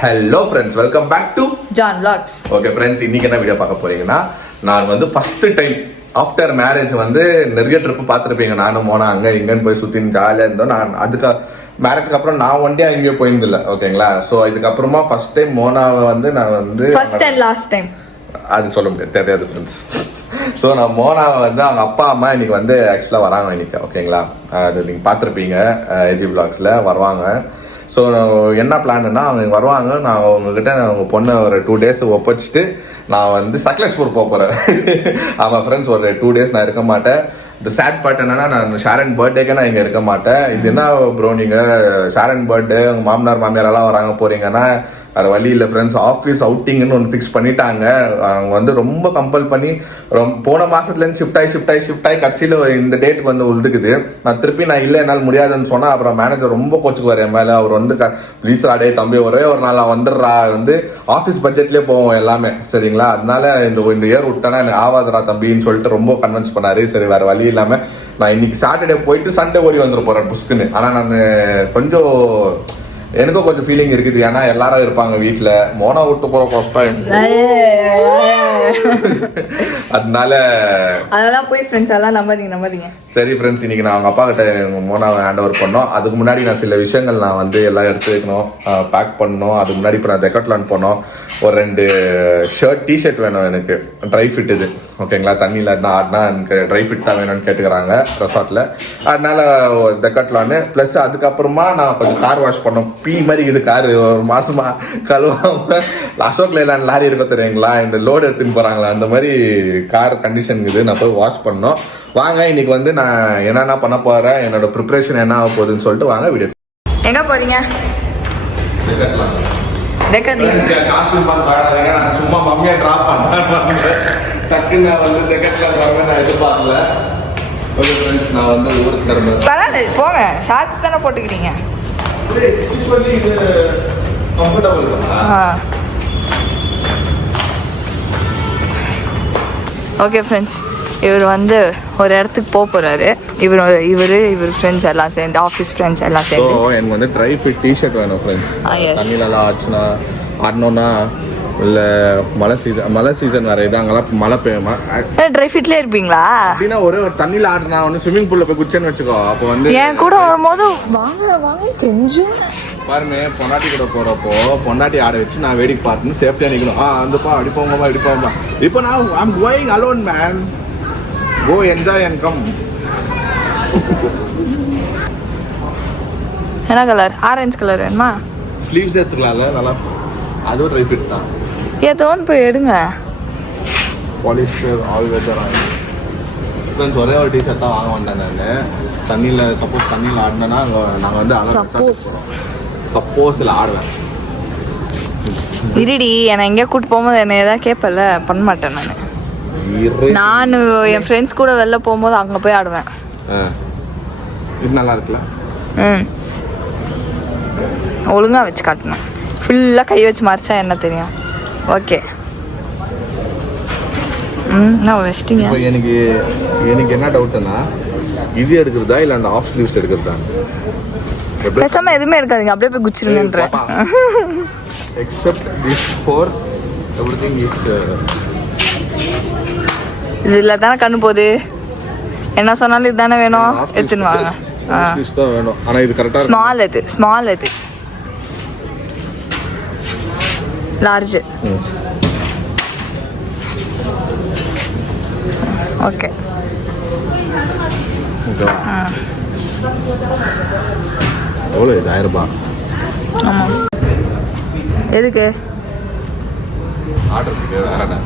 Hello friends, welcome back to John vlogs. Okay friends, இன்னைக்கு என்ன video பார்க்க போறீங்கன்னா, நான் வந்து ஃபர்ஸ்ட் டைம் ஆஃப்டர் மேரேஜ் வந்து நிறைய ட்ரிப்பு பார்த்துருப்பீங்க. நானும் மோனா அங்கே இங்கேன்னு போய் சுற்றின்னு ஜாலியாக இருந்தோம். நான் அதுக்கு மேரேஜ்க்கு அப்புறம் நான் ஒன் டே எங்கேயும் போயிருந்தில்ல, ஓகேங்களா? ஸோ இதுக்கப்புறமா ஃபர்ஸ்ட் டைம் மோனாவை வந்து நான் வந்து ஃபர்ஸ்ட் அண்ட் லாஸ்ட் டைம் அது சொல்ல முடியாது, தெரியாது ஃப்ரெண்ட்ஸ். ஸோ நான் மோனாவை வந்து அவங்க அப்பா அம்மா இன்னைக்கு வந்து ஆக்சுவலாக வராங்க இன்னைக்கு, ஓகேங்களா? அது நீங்கள் பார்த்துருப்பீங்க ஏஜி vlogsல வருவாங்க. ஸோ என்ன பிளான்னா, அவங்க வருவாங்க, நான் அவங்கக்கிட்ட அவங்க பொண்ணை ஒரு 2 days ஒப்பச்சிட்டு நான் வந்து சக்லேஷ்பூர் போக போகிறேன். ஆமாம் ஃப்ரெண்ட்ஸ், ஒரு 2 days நான் இருக்க மாட்டேன். இந்த சேட் பார்ட் என்னன்னா, நான் ஷாரன் பர்த்டேக்கே நான் இங்கே இருக்க மாட்டேன். இது என்ன ப்ரோ, நீங்கள் ஷாரன் பர்த்டே உங்கள் மாமனார் மாமியாரெல்லாம் வராங்க போகிறீங்கன்னா வேறு வழி இல்லை ஃப்ரெண்ட்ஸ். ஆஃபீஸ் அவுட்டிங்னு ஒன்று ஃபிக்ஸ் பண்ணிட்டாங்க. அவங்க வந்து ரொம்ப கம்பல் பண்ணி போன மாதத்துலேருந்து ஷிஃப்ட் ஆகி கடைசியில் இந்த டேட்டுக்கு வந்து உழுதுக்குது. நான் திருப்பி நான் இல்லை என்னால் முடியாதுன்னு சொன்னால் அப்புறம் மேனேஜர் ரொம்ப கோச்சுக்குவார் என் மேலே. அவர் வந்து ப்ளீஸ் ராடே தம்பி, ஒரே ஒரு நாள் நான் வந்துடுறா, வந்து ஆஃபீஸ் பட்ஜெட்லேயே போவோம் எல்லாமே, சரிங்களா? அதனால இந்த இயர் விட்டேன்னா எனக்கு ஆவாதரா தம்பின்னு சொல்லிட்டு ரொம்ப கன்வின்ஸ் பண்ணாரு. சரி, வேறு வழி இல்லாமல் நான் இன்னைக்கு சாட்டர்டே போயிட்டு சண்டே ஓடி வந்துட போகிறேன் புஷ்குன்னு. ஆனால் நான் கொஞ்சம் எனக்கும் கொஞ்சம் ஃபீலிங் இருக்குது. ஏன்னா எல்லாரும் இருப்பாங்க வீட்டில், மோனா விட்டு போகிற ஃபர்ஸ்ட் டைம். அதெல்லாம் போய் ஃப்ரெண்ட்ஸ் எல்லாம் நம்பாதீங்க. சரி ஃப்ரெண்ட்ஸ், இன்னைக்கு நான் அவங்க அப்பா கிட்ட மோனாவை ஹேண்ட் ஓவர் பண்ணோம். அதுக்கு முன்னாடி நான் சில விஷயங்கள் நான் வந்து எல்லாம் எடுத்து வைக்கணும், பேக் பண்ணணும். அதுக்கு முன்னாடி இப்போ நான் டெக்காத்லான் போனோம். ஒரு 2 டிஷர்ட் வேணும் எனக்கு, ட்ரை ஃபிட் இது, ஓகேங்களா? தண்ணியில் ஆடினா எனக்கு ட்ரை ஃபிட் தான் வேணும்னு கேட்டுக்கிறாங்க ரெசார்ட்டில். அதனால டெக்காத்லான்னு ப்ளஸ் அதுக்கப்புறமா நான் கொஞ்சம் கார் வாஷ் பண்ணோம். மாதிரி இது காரு ஒரு மாசமா கழுவாம அசோக் லேலாண்ட் லாரி இருக்க தெரியுங்களா, இந்த லோடு எடுத்துன்னு போறாங்களா, அந்த மாதிரி கார் கண்டிஷன் இது. நான் போய் வாஷ் பண்ணோம். வாங்க, இன்னைக்கு வந்து நான் என்னென்ன பண்ண போறேன், என்னோட ப்ரிப்பரேஷன் என்ன ஆக போகுதுன்னு சொல்லிட்டு வாங்க வீடியோ. எங்க போறீங்க? சும்மா மம்மியா டிராப் பண்ணேன். டக்குன்னு நான் வந்து டெக்கத்லான் வரேன், நான் எதிர்பார்க்கல. ஓகே ஃப்ரெண்ட்ஸ், நான் வந்து ஊருக்கு தரேன். பரவாயில்ல, போங்க. ஷார்ட்ஸ் தானே போட்டுக்கிறீங்க. ஓகே ஃப்ரெண்ட்ஸ், இவர் வந்து ஒரு இடத்துக்கு போறாரு. இவர் ஃப்ரெண்ட்ஸ் எல்லாம் சேர்ந்து, ஆஃபீஸ் ஃப்ரெண்ட்ஸ் எல்லாம் சேர்ந்து. எனக்கு வந்து ட்ரை ஃபிட் டிஷர்ட் வேணும் ஃப்ரெண்ட்ஸ். தண்ணிலலாம் ஆடணும்னா இல்லை மழை சீசன் வேறு இது, அங்கெல்லாம் மழை பெய்யுமா? ட்ரை ஃபிட்லேயே இருப்பீங்களா? அப்படின்னா ஒரு தண்ணியில் ஆடுனா வந்து ஸ்விம்மிங் பூலில் போய் குச்சேன்னு வச்சுக்கோ. அப்போ வந்து என் கூட வரும்போது வாங்க கொஞ்சம் பாருங்க, பொண்டாட்டி கூட போகிறப்போ பொண்டாட்டி ஆட வச்சு நான் வேடிக்கை பார்த்துன்னு சேஃப்டியாக நிற்கணும். அந்தப்பா அடிப்போங்கப்பா அடிப்போங்கப்பா. இப்போ நான் I'm going alone man, go enjoy and come. என்ன கலர்? ஆரஞ்சு கலர் வேணுமா? ஸ்லீவ்ஸ் எடுத்துக்கலாம்ல, நல்லா. அதுவும் ட்ரை ஃபிட் தான். ஏதோன்னு போய் எடுங்க. Polyester all weather oil friends. ஒரே ஒரு டிஷர்ட் தான் வாங்க வந்தேன் நான். சப்போஸ் தண்ணியில் ஆடினேன்னா நாங்கள் வந்து சப்போஸில் ஆடுவேன். இருடி, என்னை எங்கேயா கூப்பிட்டு போகும்போது என்னை ஏதாவது கேட்பல, பண்ண மாட்டேன் நான். என் ஃப்ரெண்ட்ஸ் கூட வெளில போகும்போது அங்கே போய் ஆடுவேன். இது நல்லா இருக்குல்ல? ஒழுங்காக வச்சு காட்டணும். ஃபுல்லாக கை வச்சு மறைச்சா என்ன தெரியும்? ஓகே. நான் வச்சிட்டீங்க. எனக்கு என்ன டவுட்னா, இது எடுக்கிறதா இல்லை அந்த ஆஃப் ஸ்லீவ்ஸ் எடுக்கிறதா? பேசாம எதுவுமே எடுக்காதீங்க, அப்படியே போய் குச்சிருங்கன்ற. Except this for everything is. இதில் தானே கண்ணு போகுது. என்ன சொன்னாலும் இதுதானே வேணும், எடுத்துன்னு வாங்க. வேணும். ஆனால் இது கரெக்டாக ஸ்மால் இது லார்ஜ். ஓகே. எவ்வளோ இது? 1000 ரூபாய். ஆமாம். எதுக்கு? ஆர்டருக்கு வேற.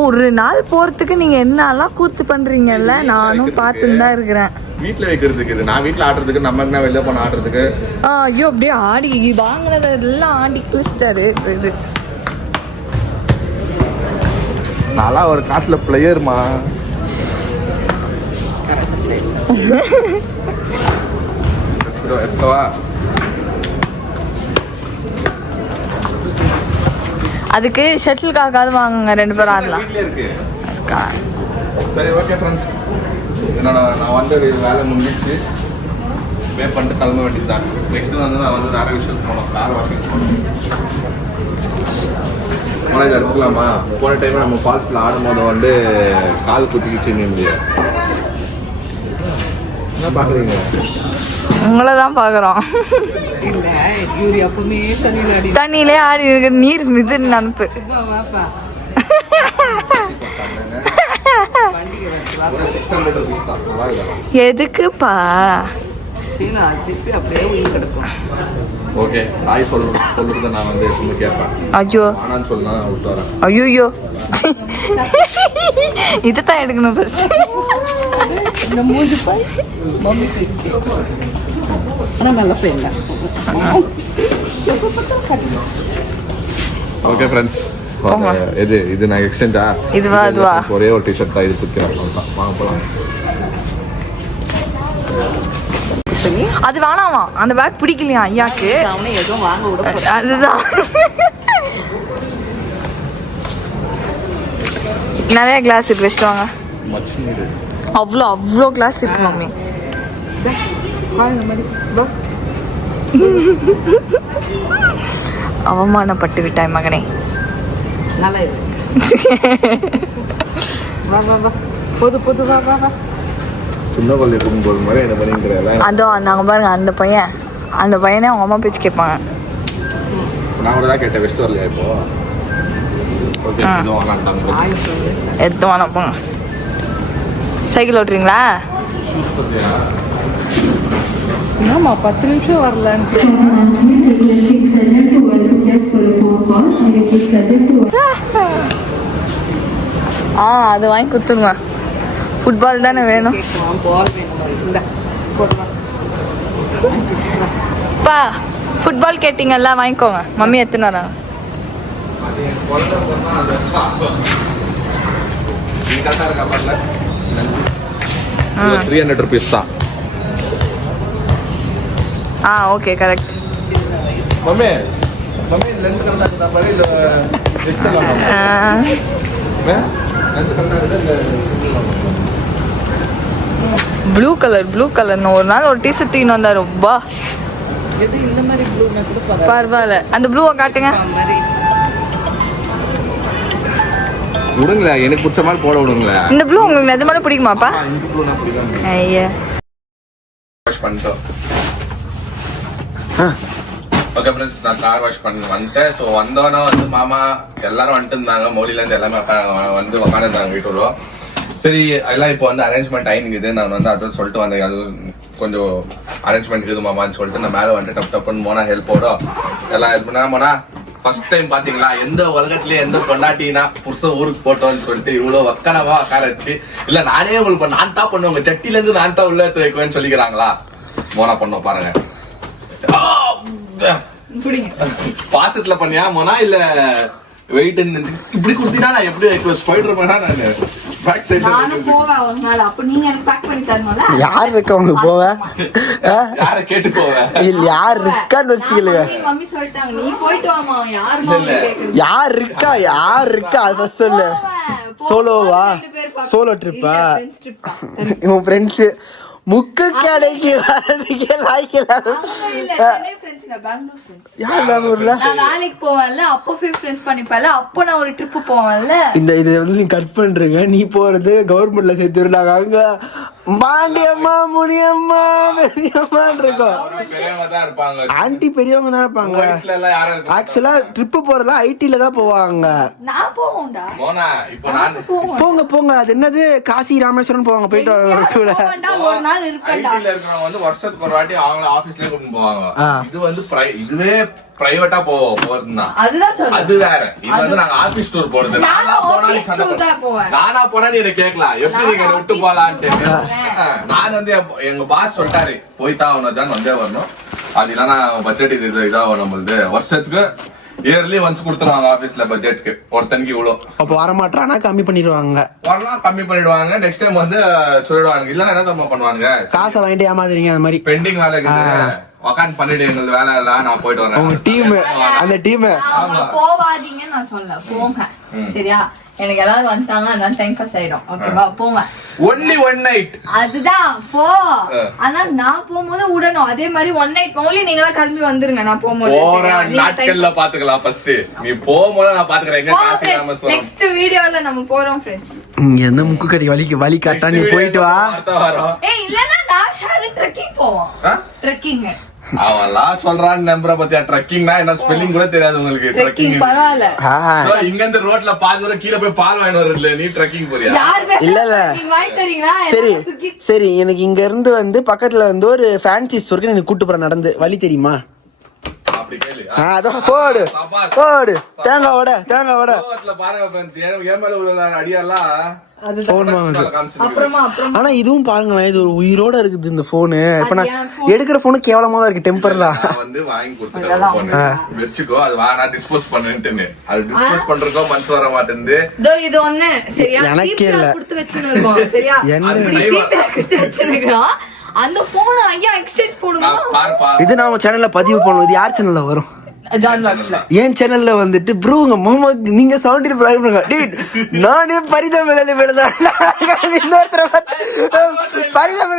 ஒரு நாள் போகிறதுக்கு நீங்கள் என்னெல்லாம் கூத்து பண்ணுறீங்கல்ல, நானும் பார்த்துன்னு தான் இருக்கிறேன். வீட்டில் வைக்கிறதுக்கு இது, நான் வீட்டில் ஆடுறதுக்கு, நம்ம என்ன வெளில போன ஆடுறதுக்கு. ஐயோ, அப்படியே ஆடி வாங்கினதெல்லாம் ஆடி கிழிச்சிட்டாரு. இது நான்லாம் ஒரு காட்டில் பிளேயர்மா. அதுக்கு ஷட்டில் காக்காவது வாங்குங்க, 2 பேரும் ஆடலாம். சரி, ஓகே ஃப்ரெண்ட்ஸ், நான் வந்து வேலை முடிஞ்சிச்சு. பே பண்ணிட்டு கிளம்ப வேண்டியது தான். நெக்ஸ்ட் வந்து நான் வந்து வேறு விஷயத்துக்கு போனோம், கார் வாஷிங் போனோம். மோனா இதை எடுத்துக்கலாமா? போன டைம் நம்ம ஃபால்ஸில் ஆடும் போது வந்து கால் குத்திக்கிச்சு நீங்க என்ன பார்க்குறீங்க? உங்களை தான் பார்க்குறோம். இல்லை இவரு எப்பவுமே தண்ணியில் ஆடி தண்ணியிலே ஆடி இருக்கு. நீர் இது நினப்பு. வாப்பா எதுக்குப்பா? சீனா திருப்பி அப்படியே உயிர் கிடக்கும். ஓகே தாய் சொல்றத நான் வந்து எப்பவுமே கேட்பேன். ஐயோ ஆனான்னு சொல்லலாம் நான் விட்டு வரேன். ஐயோ இதுதான் எடுக்கணும் ஃபர்ஸ்ட். இந்த மூஞ்சி பாய் மம்மி திருச்சி ஆனால் நல்ல பையன். ஓகே ஃப்ரெண்ட்ஸ், இது நான் எக்ஸ்சேஞ்சா? இதுவா ஒரே ஒரு டிஷர்ட் தான், இது குத்திரம் வாங்க போகலாம். அது வேணாமா? அந்த பேக் பிடிக்கலையா ஐயாக்கு? அவனே எதுவும் வாங்க விட அதுதான் நிறைய கிளாஸ் இருக்கு, வச்சுட்டு வாங்க. அவ்வளோ கிளாஸ் இருக்கு மம்மி. இந்த மாதிரி அவமானப்பட்டு விட்டாய் மகனே. நல்லா வா வா வா பொது வா வா வா. சின்ன கொள்ளை போகும்போது மாதிரி என்ன பண்ணிக்கிறேன். அதோ நாங்கள் பாருங்க, அந்த பையனே அவங்க அம்மா பேச்சு கேட்பாங்க. நான் கூட தான் கேட்டேன், வெஸ்ட் வரலையா இப்போ? ஓகே இதுவும் வாங்கலான்ட்டாங்க. எடுத்து வேணாம் போங்க. சைக்கிள் ஓட்டுறீங்களா? ஆமா 10 நிமிஷம் வரலான்ட்டு. அது வாங்கி கொடுத்துருங்க. ஃபுட்பால் தானே வேணும். பால் வேணும். இந்த போடலாம். பா ஃபுட்பால் கேட்டிங்கல்ல, வாங்கிக்கோங்க. மம்மி எத்தனை வராங்க? கரெக்டாக இருக்கா பாருல, 300 rupees தான். Okay correct. மம்மி லென்த் கரெக்டாக இருந்தா பாரு, இல்லை ப்ளூ கலர்னு ஒரு நாள் ஒரு டிஷர்ட் தூக்கின்னு வந்தா ரொம்ப எது இந்த மாதிரி ப்ளூனா கூட பரவாயில்ல. அந்த ப்ளூவை காட்டுங்க. விடுங்களேன், எனக்கு பிடிச்ச மாதிரி போட விடுங்களேன். இந்த ப்ளூ உங்களுக்கு நிஜமாலே பிடிக்குமாப்பா? இந்த ப்ளூ நான் பிடிக்கும். ஐயா வாஷ் பண்ணிட்டோம். ஓகே ஃப்ரெண்ட்ஸ், நான் கார் வாஷ் பண்ணி வந்துட்டேன். ஸோ வந்தோன்னா வந்து மாமா எல்லாரும் வந்துட்டு இருந்தாங்க. மௌலிலேருந்து எல்லாமே வந்து உட்காந்துருந்தாங்க வீட்டுல. சரி எல்லாம் இப்போ வந்து அரேஞ்ச்மெண்ட் ஆகினுக்குது. நான் வந்து அதை சொல்லிட்டு வந்தேன், அது கொஞ்சம் அரேஞ்ச்மெண்ட் இருக்குது மாமான்னு சொல்லிட்டு நான் மேலே வந்துட்டு டப்புன்னு மோனா ஹெல்ப்போட எல்லாம் ஹெல்ப் பண்ணா. மோனா ஃபர்ஸ்ட் டைம் பாத்தீங்களா எந்த உலகத்திலேயே எந்த பொண்டாட்டினா புருஷன் ஊருக்கு போட்டோம்னு சொல்லிட்டு இவ்வளவு வக்கனவா உட்கார வச்சு, இல்ல நானே உங்களுக்கு நான் தான் பண்ணுவேன், உங்க சட்டில இருந்து நான் தான் உள்ள எடுத்து வைக்குவேன்னு சொல்லிக்கிறாங்களா. மோனா பண்ணோம் பாருங்க. பாசத்துல பண்ணியா மோனா இல்ல வெயிட் இப்படி குடுத்தீனா நான் எப்படி ஸ்பைடர் பண்ணா நான் பேக் சைடுல யார் இருக்கா உனக்கு போவ? யார கேட்டு போவேன்? இல்ல யார் இருக்கான்னு வச்சுக்கலையா? யார் இருக்கா அது சொல்லு. சோலோவா? சோலோ ட்ரிப்பா? உன் ஃப்ரெண்ட்ஸ் முக்கு கடைக்கு வரதுக்கே லாய்க்கல. யார் பெங்களூர்ல வேலைக்கு போவேன்ல, அப்போ ஃப்ரெண்ட்ஸ் பண்ணிப்பேன்ல, அப்போ நான் ஒரு ட்ரிப் போவேன்ல. இந்த இது வந்து நீ கட் பண்றீங்க. நீ போறது கவர்மெண்ட்ல சேர்த்து விடுறாங்க. அங்க பாண்டியம்மா முனியம்மா பெரியம்மான்னு இருக்கும். ஆண்டி பெரியவங்க தான் இருப்பாங்க. ஆக்சுவலா ட்ரிப் போறதெல்லாம் ஐடில தான் போவாங்க. நான் போவேன்டா. போங்க போங்க. அது என்னது காசி ராமேஸ்வரம் போவாங்க. போயிட்டு ஒரு நாள் இருப்பேன்டா. வந்து வருஷத்துக்கு ஒரு வாட்டி அவங்க ஆபீஸ்லயே கூட்டிட்டு போவாங்க. இது வந்து இதுவே பிரைவேட்டா போறதுதான். அது வேற. இது வந்து நாங்க ஆபீஸ் டூர் போறது. நானா போனா நீ கேட்கலாம் எப்படி நீங்க விட்டு போலான்ட்டு. நான் வந்து எங்க பாஸ் சொல்லிட்டாரு போய்தான் அவனதான் வந்தே வரணும். அது இல்லைன்னா பட்ஜெட் இதாகும் நம்மளுது. வருஷத்துக்கு இயர்லி ஒன்ஸ் கொடுத்துருவாங்க ஆபீஸ்ல பட்ஜெட்க்கு. ஒருத்தனுக்கு இவ்வளோ. அப்ப வரமாட்டானா கம்மி பண்ணிடுவாங்க. வரலாம் கம்மி பண்ணிடுவாங்க. நெக்ஸ்ட் டைம் வந்து சொல்லிடுவாங்க. இல்லன்னா என்ன தம்மா பண்ணுவாங்க, காசை வாங்கிட்டு ஏமாத்துறீங்க. அந்த மாதிரி பெண்டிங் வேலை உக்காந்து பண்ணிட்டு எங்களுக்கு வேலை இல்ல நான் போயிட்டு வரேன். டீம் அந்த டீம் போவாதீங்க நான் சொல்ல போங்க சரியா. எனக்கு எல்லாரும் வந்துட்டாங்க அதான் டைம் பாஸ் ஆயிடும். ஓகேவா போங்க. Only one night. அதுதான் போ. ஆனா நான் போகும்போது உடனும் அதே மாதிரி ஒன் நைட் only நீங்க எல்லாம் கிளம்பி வந்துருங்க. நான் போகும்போது போற நாட்கள்ல பாத்துக்கலாம். ஃபர்ஸ்ட் நீ போகும்போது நான் பாத்துக்கறேன். எங்க காசி ராமேஸ்வரம் நெக்ஸ்ட் வீடியோல நம்ம போறோம் ஃப்ரெண்ட்ஸ். இங்க என்ன முக்கு கடி வலி காட்டா நீ போயிட்டு வா. ஏய் இல்லனா நான் ஷார் ட்ரெக்கிங் போவோம். ட்ரெக்கிங் அவெல்லாம் சொல்றான்னு நம்புற பத்தியா? ட்ரெக்கிங்னா என்ன ஸ்பெல்லிங் கூட தெரியாது உங்களுக்கு. ட்ரெக்கிங் பரவாயில்ல. இங்க இருந்து ரோட்ல பாதி தூரம் கீழ போய் பால் வாங்கிட்டு வரல. நீ ட்ரெக்கிங் போறியா? இல்ல சரி எனக்கு இங்க இருந்து வந்து பக்கத்துல வந்து ஒரு ஃபேன்சி ஸ்டோருக்கு நீ கூட்டு போற நடந்து வழி தெரியுமா? அப்படி கேளு. அதான் போடு தேங்காய் வடை பாருங்க ஃப்ரெண்ட்ஸ். ஏன் மேல உள்ள அடியெல்லாம் ஆனா இதுவும் பாருங்களேன், இது ஒரு உயிரோட இருக்குது இந்த போனு. இப்ப நான் எடுக்கிற போனு கேவலமா தான் இருக்கு. டெம்பர்ல வந்து வாங்கி கொடுத்துட்டேன் வச்சுக்கோ. அது நான் டிஸ்போஸ் பண்ணிட்டேன்னு அது டிஸ்போஸ் பண்றதுக்கோ மனசு வர மாட்டேங்குது. இது ஒண்ணு சரியா எனக்கே இல்ல கொடுத்து வச்சிருக்கோம். சரியா அந்த போன் ஐயா எக்ஸ்சேஞ்ச் போடுங்க. இது நாம சேனல்ல பதிவு பண்ணுவோம். இது யார் சேனல்ல வரும்? ஜான் வாக்ஸ்ல. என் சேனல்ல வந்துட்டு ப்ரூ உங்க மாமா நீங்க 70 பிராக் பண்ணுங்க. டேய் நானே பரிதம் மேலதான் இன்னொருத்தர பரிதம்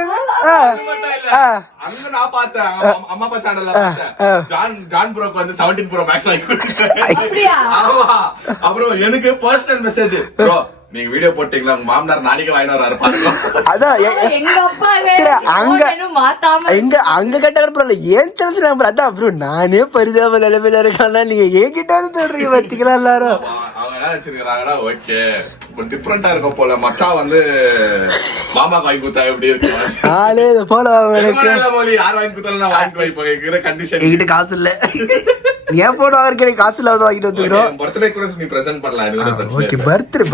அங்க நான் பார்த்தேன். அம்மா அப்பா சேனல்ல பார்த்தேன். ஜான் ப்ரோக்கு வந்து 17 ப்ரோ மேக்ஸ் வாங்கி கொடுத்தாங்க. அப்படியே ஆமா. அப்புறம் எனக்கு பர்சனல் மெசேஜ், ப்ரோ நீங்க வீடியோ போட்டீங்களா உங்க மாமனார் நாளைக்கு வாங்கிட்டு வராரு பாருங்க. அதான் எங்க அப்பா அங்க கேட்ட பரவாயில்ல. ஏன் சேனல் நம்பர் அதான் ப்ரோ நானே பரிதாப நிலைமையில இருக்கானா நீங்க என்கிட்ட சொல்றீங்க பத்திக்கலாம் எல்லாரும். அவங்க என்ன வச்சிருக்காங்கன்னா ஓகே டிஃபரெண்டா இருக்கும் போல. மச்சான் வந்து மாமா வாங்கி கொடுத்தா எப்படி இருக்கு ஆளே போல யார் வாங்கி கொடுத்தாலும் நான் வாங்கி வைப்பேன். கண்டிஷன் என்கிட்ட காசு இல்ல. ஏன் போன அவருக்கு எனக்கு காசு இல்லாத வாங்கிட்டு வந்துக்கிறோம். பர்த்டே கூட நீ பிரசன்ட் பண்ணலாம். ஓகே பர்த்டே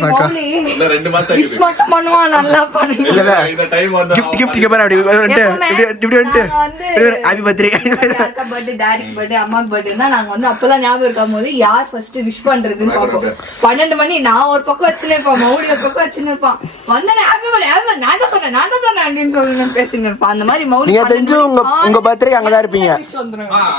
பாக்கா இல்ல 2 மாசம் விஷ் மட்டும் பண்ணுவா. நல்லா பண்ணுங்க. இல்ல இந்த டைம் வந்து gift கேப்பற அப்படி வந்து ஹேப்பி பர்த்டே யாருக்கு பர்த்டே டாடிக்கு பர்த்டே அம்மாக்கு பர்த்டேனா நாங்க வந்து அப்பலாம் ஞாபகம் இருக்கும்போது யார் ஃபர்ஸ்ட் விஷ் பண்றதுன்னு பாப்போம். 12 மணி நான் ஒரு பக்கம் வச்சுனே இருப்பேன், மௌலி ஒரு பக்கம் வச்சுனே இருப்பான். வந்தனே ஹேப்பி பர்த்டே நான் தான் சொன்னேன் அப்படின்னு சொல்லி பேசிட்டு இருப்பான். அந்த மாதிரி மௌலி நீங்க தெரிஞ்சு உங்க பர்த்டே அங்க தான் இருப்பீங்க.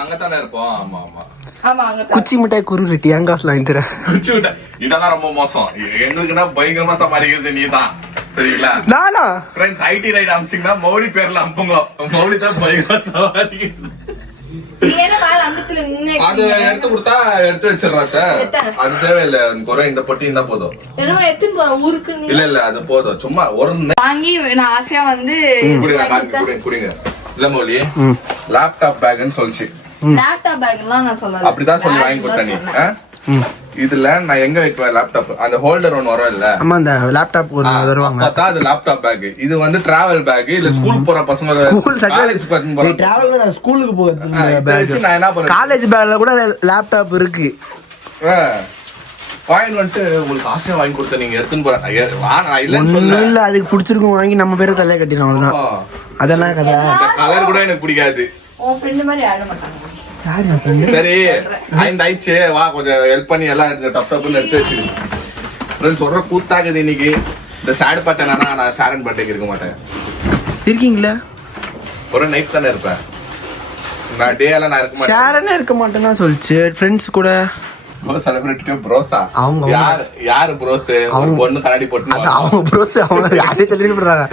அங்க தான இருப்போம். ஆமா ஆமா ஆமா அங்க குச்சி மிட்டாய் குரு ரெட்டி என் காசுல வாங்கி தரேன். குச்சி மிட்டாய் இதெல்லாம் ரொம்ப மோசம். எங்களுக்குன்னா பயங்கரமா சமாளிக்கிறது நீ தான். சரிங்களா? நானா ஃப்ரெண்ட்ஸ் ஐடி ரைட் அனுப்பிச்சிங்கன்னா மௌலி பேர்ல அனுப்புங்க. மௌலி தான் பயங்கரமா சமாளிக்கிறது. அது எடுத்து கொடுத்தா எடுத்து வச்சிடறாங்க. அது தேவையில்ல. குறை இந்த பொட்டி இருந்தா போதும். இல்ல அது போதும். சும்மா ஒரு வாங்கி நான் ஆசையா வந்து குடிங்க. இல்ல மௌலி லேப்டாப் பேக்னு சொல்லிச்சு. லேப்டாப் பேக்லாம் நான் சொல்லல. அப்படிதான் சொல்லி வாங்கி கொடுத்தா நீ. இதுல நான் எங்க வைப்பேன் லேப்டாப்? அந்த ஹோல்டர் ஒன்னு வரும் இல்ல? ஆமா அந்த லேப்டாப் ஒரு வருவாங்க. பார்த்தா அது லேப்டாப் பேக். இது வந்து டிராவல் பேக். இல்ல ஸ்கூல் போற பசங்க காலேஜ் போற டிராவல் ஸ்கூலுக்கு போறது பேக். நான் என்ன பண்றேன் காலேஜ் பேக்ல கூட லேப்டாப் இருக்கு. பாயிண்ட் வந்து உங்களுக்கு ஆசையா வாங்கி கொடுத்த நீங்க எடுத்துன்னு போறேன். இல்லன்னு சொல்ல இல்ல அதுக்கு பிடிச்சிருக்கும் வாங்கி நம்ம பேரை தலைய கட்டிடும் அவ்வளவுதான். அதெல்லாம் கதை. கலர் கூட எனக்கு பிடிக்காது. உன் ஃப்ரெண்ட் மாதிரி ஆட மாட்டாங்க. சரி ஆயிடுச்சு. வா கொஞ்சம் ஹெல்ப் பண்ணி எல்லாம் எடுத்து டப் டப்னு எடுத்து வச்சுக்கணும். ஃப்ரெண்ட்ஸ் சொல்ற கூத்தாக்குது இன்னைக்கு. இந்த சேட் பட்டேனா நான் ஷாரன் பட்டேக்கு இருக்க மாட்டேன். இருக்கீங்களா? ஒரு நைட் தானே இருப்பேன் நான். டே எல்லாம் நான் இருக்க மாட்டேன். ஷாரனே இருக்க மாட்டேன்னா சொல்லிச்சு. ஃப்ரெண்ட்ஸ் கூட செலிபிரிட்டி ப்ரோஸா? அவங்க யாரு ப்ரோஸ்? அவங்க பொண்ணு கண்ணாடி போட்டு அவங்க ப்ரோஸ் அவங்க யாரே செலிபிரேட் பண்றாங்க.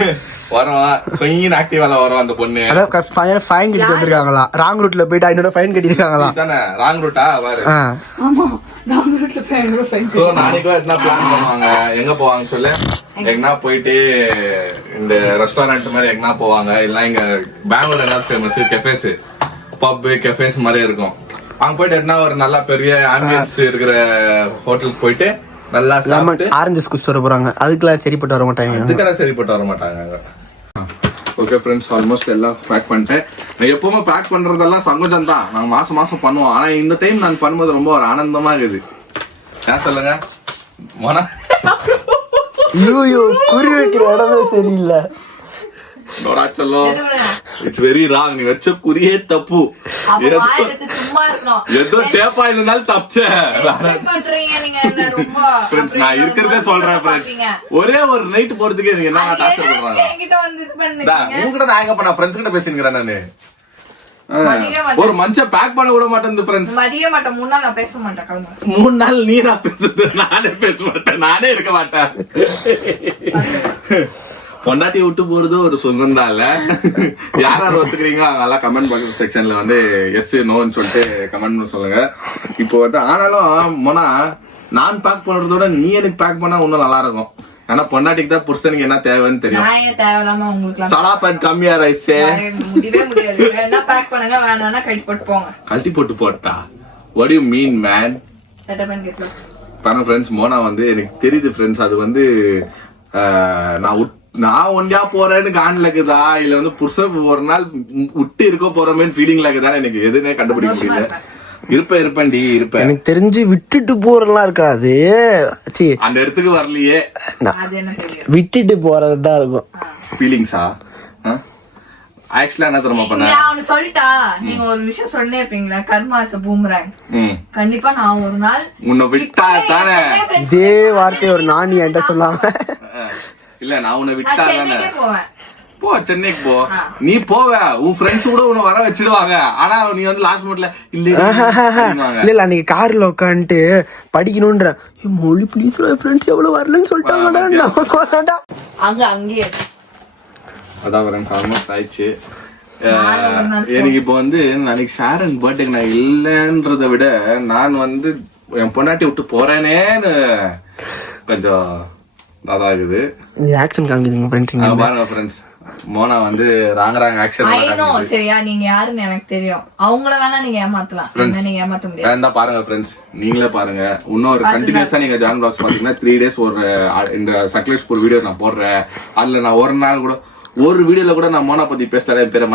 வரும் ஸ்விங்கிங் ஆக்டிவால வரும் அந்த பொண்ணு. அதான் ஃபைன் கட்டி வந்திருக்காங்களா? ராங் ரூட்ல போயிட்டு 500 ஃபைன் கட்டிருக்காங்களா? தானே ராங் ரூட்டா? பாரு. ஆமா ராங் ரூட்ல ஃபைன். சோ நாளைக்கு என்ன பிளான் பண்ணுவாங்க? எங்க போவாங்க சொல்லு? எங்கனா போயிட்டு இந்த ரெஸ்டாரண்ட் மாதிரி எங்கனா போவாங்க. இல்ல இங்க பெங்களூர்ல என்ன ஃபேமஸ் கெஃபேஸ் பப் கெஃபேஸ் மாதிரி இருக்கும். அங்க போயிட்டு என்ன ஒரு நல்ல பெரிய ஆம்பியன்ஸ் இருக்கிற ஹோட்டலுக்கு போயிட்டு நல்லா சாப்பிட்டு ஆரஞ்சு ஜூஸ் வர போறாங்க. அதுக்கெல்லாம் சரிப்பட்டு வர மாட்டாங்க. அதுக்கெல்லாம் சரிப்பட்டு வர மாட்டாங்க. ஓகே ஃப்ரெண்ட்ஸ் ஆல்மோஸ்ட் எல்லாம் பேக் பண்ணிட்டேன். நான் எப்பவுமே பேக் பண்றதெல்லாம் சங்கோஜம் தான். நாங்க மாசம் மாசம் பண்ணுவோம். ஆனா இந்த டைம் நாங்க பண்ணும்போது ரொம்ப ஒரு ஆனந்தமா இருக்குது. ஏன் சொல்லுங்க மோனா? ஐயோ குறி வைக்கிற இடமே சரியில்லை. It's very wrong. நீ வச்ச குறியே தப்பு. ஏதோ டேப்பா இருந்தாலும் தப்பிச்ச. நான் இருக்கிறதே சொல்றேன். ஒரே ஒரு நைட் போறதுக்கே நீங்க என்ன டார்ச்சர் பண்றாங்க. உங்ககிட்ட நான் எங்க பண்ண ஃப்ரெண்ட்ஸ் கிட்ட பேசிக்கிறேன் நானு. மதிய மாட்டேன். ஒரு மனுஷன் பேக் பண்ண கூட மாட்டேன் ஃப்ரெண்ட்ஸ். மதிய மாட்டேன். 3 நாள் நான் பேச மாட்டேன். கிளம்பு. 3 நாள் நீ நான் பேசுறது, நானே பேச மாட்டேன், நானே இருக்க மாட்டேன். பொண்டாட்டி விட்டு போறது ஒரு சுகம் தான் இல்ல. யார் யார் ஒத்துக்கிறீங்க அதெல்லாம் கமெண்ட் பாக்ஸ் செக்ஷன்ல வந்து எஸ் நோன்னு சொல்லிட்டு கமெண்ட் பண்ண சொல்லுங்க. இப்போ வந்து ஆனாலும் மோனா நான் பேக் பண்றதோட நீ எனக்கு பேக் பண்ணா இன்னும் நல்லா இருக்கும். ஆனா பொண்டாட்டிக்கு தான் புருஷனுக்கு என்ன தேவைன்னு தெரியும். நான் ஏன் தேவையில்லாம உங்களுக்கு சடா பேட் கம்மியா ரைஸே முடியவே முடியாது. வேணா பேக் பண்ணுங்க, வேணாம்னா கட்டி போட்டு போங்க. கழட்டி போட்டு போட்டா what do you mean man? Set up and get lost. பாருங்க ஃப்ரெண்ட்ஸ், மோனா வந்து எனக்கு தெரியுது ஃப்ரெண்ட்ஸ், அது வந்து நான் ஒண்டியா போறேன்னு கான்ல இருக்குதா இல்ல வந்து புருஷன் ஒரு நாள் விட்டு இருக்க போறமே ஃபீலிங்ல இருக்குதா எனக்கு எதுனே கண்டுபிடிக்க முடியல. இருப்பேன்டி இருப்பேன். எனக்கு தெரிஞ்சு விட்டுட்டு போறலாம் இருக்காது, அந்த இடத்துக்கு வரலையே. அது என்ன தெரியும், விட்டுட்டு போறதுதான் இருக்கும். ஃபீலிங்ஸா ஆக்சுவலா என்ன தெரியுமா பண்ண அவனு சொல்லிட்டா. நீங்க ஒரு விஷயம் சொன்னே இருப்பீங்களா, கர்மாஸ் பூமராங். கண்டிப்பா நான் ஒரு நாள் உன்னை விட்டா தானே இதே வார்த்தை ஒரு நாணி என்கிட்ட சொல்லாம. இல்ல நான் உன்னை விட்டா தானே சென்னைக்கே போவேன். போ, சென்னைக்கு போ. நீ போவ, உன் ஃப்ரெண்ட்ஸ் கூட உன்னை வர வச்சிடுவாங்க. ஆனா நீ வந்து லாஸ்ட் மினிட்ல இல்ல அன்னைக்கு கார்ல உட்காந்துட்டு படிக்கணும்ன்ற மொழி ப்ளீஸ் ஃப்ரெண்ட்ஸ் எவ்வளவு வரலன்னு சொல்லிட்டாங்கடா. அங்கேயே அதான் ஃப்ரெண்ட்ஸ் ஆல்மோஸ்ட் ஆயிடுச்சு. எனக்கு இப்போ வந்து நாளைக்கு ஷாரன் பர்த்டேக்கு நான் இல்லைன்றத விட நான் வந்து என் பொண்டாட்டி விட்டு போறேனேன்னு கொஞ்சம் அதான் இருக்குது. ஆக்ஷன் காமிக்குதுங்க ஃப்ரெண்ட்ஸ். பாருங்க ஃப்ரெண்ட்ஸ், மோனா வந்து ராங் ஆக்ஷன். சரியா, நீங்க யாருன்னு எனக்கு தெரியும். அவங்கள வேணா நீங்க ஏமாத்தலாம், நீங்க ஏமாத்த முடியாது. பாருங்க ஃப்ரெண்ட்ஸ், நீங்களே பாருங்க. இன்னொரு கண்டினியூஸா நீங்க ஜான் பிளாக்ஸ் பாத்தீங்கன்னா 3 days ஒரு இந்த சக்லேஷ் ஸ்கூல் வீடியோஸ் நான் போடுறேன். அதுல நான் ஒரு நாள் கூட ஒரு வீடியோல கூட நான் மோனா பத்தி பேசல. பேர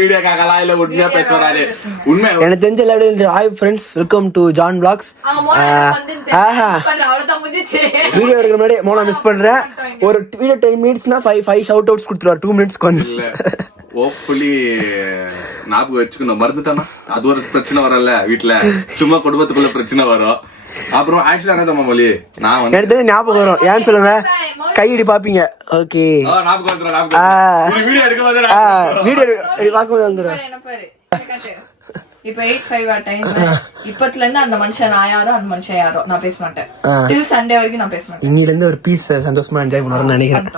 வீடியோக்காக இல்ல, உண்மையா பேசுறாரு. உண்மை எனக்கு தெரிஞ்ச எல்லாரும் hi friends, welcome to John blogs. Video எடுக்கிற முன்னாடி மோனா மிஸ் பண்றேன். ஒரு வீடியோ 10 minutesனா 5 ஷவுட் அவுட்ஸ் கொடுத்துருவார். 2 minutes கொன்ஸ். ஹோப்ஃபுல்லி ஞாபகம் வச்சுக்கணும். மறந்துட்டானா அது ஒரு பிரச்சனை வரல வீட்டுல. சும்மா குடும்பத்துக்குள்ள பிரச்சனை வரும். அப்புறம் ஆக்சுவலா என்ன தம்மா மொழி நான் வந்து எடுத்தது ஞாபகம் வரும். ஏன்னு சொல்லுங்க, கையடி பாப்பீங்க. ஓகே வீடியோ பார்க்கும்போது வந்துடும். இப்ப 8:05 டைம். இப்பத்துல இருந்து அந்த மனுஷன் நான் யாரோ, அந்த மனுஷன் யாரோ நான் பேச மாட்டேன். டில் சண்டே வரைக்கும் நான் பேச மாட்டேன். இன்னில இருந்து ஒரு பீஸ் சந்தோஷமா என்ஜாய் பண்ணுவாருன்னு நினைக்கிறேன்.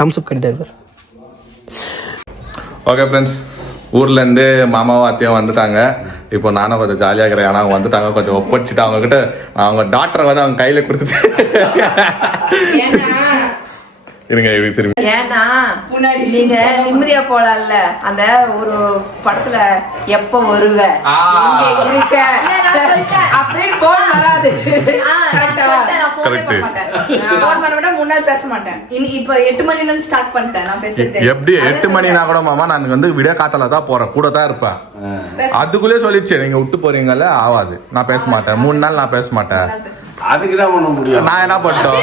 தம்ஸ் அப் கட்டிட்டாரு. ஓகே ஃப்ரெண்ட்ஸ், ஊர்ல இருந்து மாமாவும் அத்தையும் வந்துட்டாங்க. இப்போ நானும் கொஞ்சம் ஜாலியாக இருக்கிறேன். ஆனால் அவங்க வந்துட்டாங்க, கொஞ்சம் ஒப்படைச்சிட்டு அவங்க கிட்ட அவங்க டாக்டரை வந்து அவங்க கையில கொடுத்துட்டு இருங்க திரும்பி. ஏன்னா முன்னாடி நீங்க நிம்மதியா போலாம்ல. அந்த ஒரு படத்துல எப்ப வருவ இருக்க அப்படின்னு போன் வராது. முன்னாடி பேச மாட்டேன். இப்ப 8 மணில இருந்து ஸ்டார்ட் பண்ணிட்டேன் நான் பேசுறது. எப்படி 8 மணினா கூட மாமா நான் வந்து விடிய காத்தால தான் போறேன், கூட தான் இருப்பேன். அதுக்குள்ளே சொல்லிடுச்சு நீங்க விட்டு போறீங்கல்ல, ஆவாது, நான் பேச மாட்டேன். 3 நாள் நான் பேச மாட்டேன். அதுக்கு என்ன பண்ண முடியும்? நான் என்ன பண்ணிட்டோம்,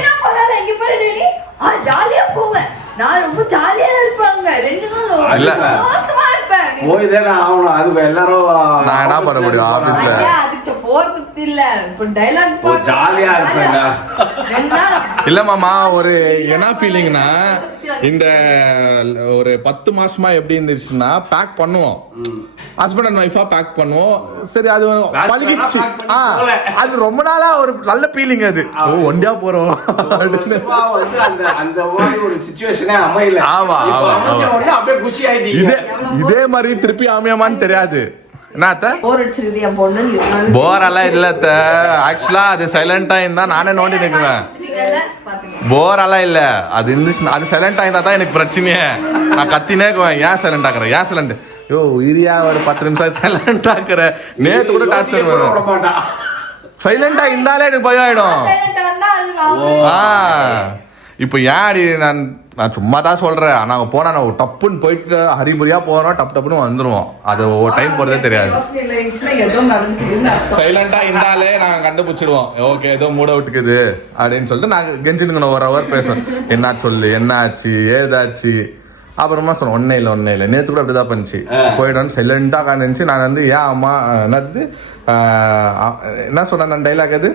ஜாலியா போவேன். நான் ரொம்ப ஜாலியா இருப்பாங்க 2 நாள். இல்ல மோசமா இருப்பேன். போய் தானே ஆகணும். அது எல்லாரும் நான் என்ன பண்ண முடியும் ஆபீஸ்ல. அதுக்கு போறது இல்ல. இப்ப டயலாக் ஜாலியா இருப்பேன். இல்ல மாமா, ஒரு என்ன ஃபீலிங்னா இந்த ஒரு 10 மாசமா எப்படி இருந்துச்சுன்னா பேக் பண்ணுவோம், ஹஸ்பண்ட் அண்ட் ஒய்ஃபா பேக் பண்ணுவோம். சரி, அது பழகிடுச்சு. அது ரொம்ப நாளா ஒரு நல்ல ஃபீலிங். அது ஒண்டியா போறோம் அந்த ஒரு சிச்சுவேஷனே அமையல. ஆமா அப்படியே குஷி ஆயிட்டீங்க. இதே மாதிரி திருப்பி அமையமான்னு தெரியாது. போர் எல்லாம் இல்ல. ஆக்சுவலா அது சைலண்டா இருந்தா நானே நோண்டி நிக்குவேன். போர் எல்லாம் இல்ல. அது இருந்துச்சு, அது சைலண்டா இருந்தா தான் எனக்கு பிரச்சனையே. நான் கத்தினே இருக்குவேன், ஏன் சைலண்ட் ஆக்குறேன், ஏன் சைலண்ட், யோ இரியா ஒரு 10 நிமிஷம் சைலண்ட் ஆக்குற. நேத்து கூட டார்ச்சர் வரும். சைலண்டா இருந்தாலே எனக்கு பயம் ஆயிடும். இப்போ ஏன் நான் சும்மா தான் சொல்றேன். நாங்க போனா நான் டப்புன்னு போயிட்டு ஹரிபுரியா போறோம், டப்புன்னு வந்துருவோம். அது ஒரு டைம் போறதே தெரியாது. சைலண்டா இருந்தாலே நாங்க கண்டுபிடிச்சிடுவோம், ஓகே ஏதோ மூட விட்டுக்குது அப்படின்னு சொல்லிட்டு நாங்க கெஞ்சிலுங்க ஒரு ஹவர் பேசுவோம். என்ன சொல்லு, என்ன ஆச்சு, ஏதாச்சு. அப்புறமா சொன்னோம் ஒன்னே இல்லை. நேற்று கூட அப்படிதான் பண்ணிச்சு. போயிடும் சைலண்டா காணிச்சு. நான் வந்து ஏன் அம்மா என்னது என்ன சொன்னேன் நான் டைலாக், அது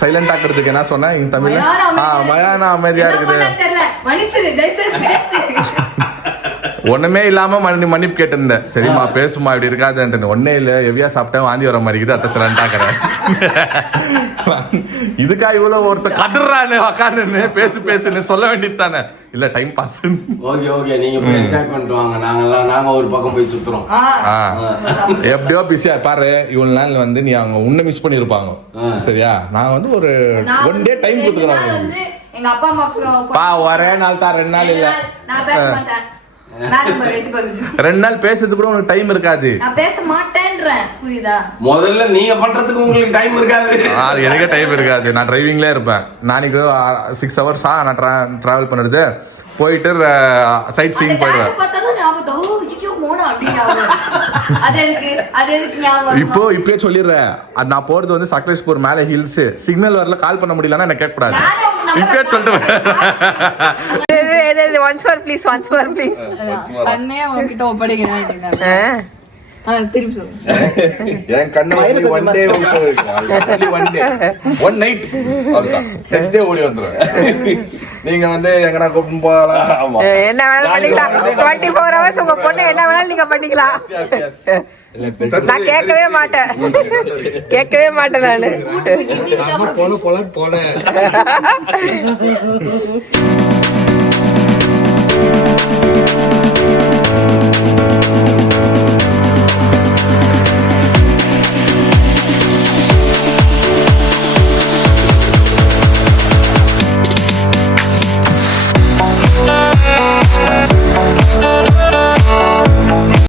சைலண்ட் ஆக்குறதுக்கு என்ன சொன்னேன் இன் தமிழ்ல, மயான அமைதியா இருக்குது. ஒண்ணுமே இல்லாம மன்னிப்பு கேட்டிருந்தேன். சரிம்மா பேசுமா இப்படி இருக்காதுன்னு. ஒன்னே இல்ல ஹெவியா சாப்பிட்டேன் வாந்தி வர மாதிரி இருக்குது அத்தை சிலன்ட்டாக்குறேன். இதுக்கா இவ்வளவு ஒருத்தர் கட்டுறான்னு உக்காந்துன்னு பேசுன்னு சொல்ல வேண்டியது தானே. இல்ல டைம் பாஸ். ஓகே நீங்க போய் என்ஜாய் பண்ணிட்டு வாங்க. நாங்க ஒரு பக்கம் போய் சுத்துறோம். எப்படியோ பிஸியா பாரு. இவ்வளவு நாள் வந்து நீ அவங்க உன்னை மிஸ் பண்ணிருப்பாங்க. சரியா நான் வந்து ஒரு 1 டே டைம் கொடுத்துக்கிறேன். எங்க அப்பா அம்மா பா ஒரே நாள் தான் 2 நாள் இல்ல. நான் பேச மாட்டேன். 2 நாள் பேசுறதுக்கு கூட உனக்கு டைம் இருக்காது. நான் பேச மாட்டேன்றேன். புரியுதா? முதல்ல நீங்க பண்றதுக்கு உங்களுக்கு டைம் இருக்காது. எனக்கே டைம் இருக்காது. நான் டிரைவிங்ல இருப்பேன். நாளைக்கு 6 ஹவர்ஸா நான் டிராவல் பண்ணுறது. போயிட்டு சைட் சீயிங் போயிடுவேன். இப்பயே சொல்லிடுறேன். அது நான் போறது வந்து சக்லேஷ்பூர் மேல ஹில்ஸ். சிக்னல் வரல கால் பண்ண முடியலன்னா என்ன கேட்க கூடாது. இப்பயே சொல்லிட்டு once more please அண்ணே உன்கிட்ட ஒப்படைக்கிறேன். திருப்பி சொல்லுங்க. என் கண்ணு ஒன் நைட் நெக்ஸ்ட் டே ஓடி வந்துருவேன். நீங்க வந்து எங்கடா கூப்பிட்டு போகலாம். என்ன வேணாலும் பண்ணிக்கலாம். 24 hours உங்க பொண்ணு என்ன வேணாலும் நீங்க பண்ணிக்கலாம். நான் கேட்கவே மாட்டேன் நானு.